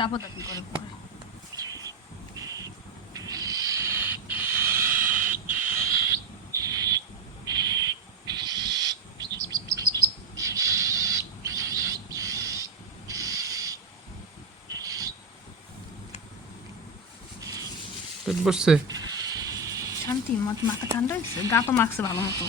দাপাদাপি করে পরে। পেট বসছে? শান্তি, মাথা ঠান্ডা হয়েছে, গা পা মাখছে ভালো মতো।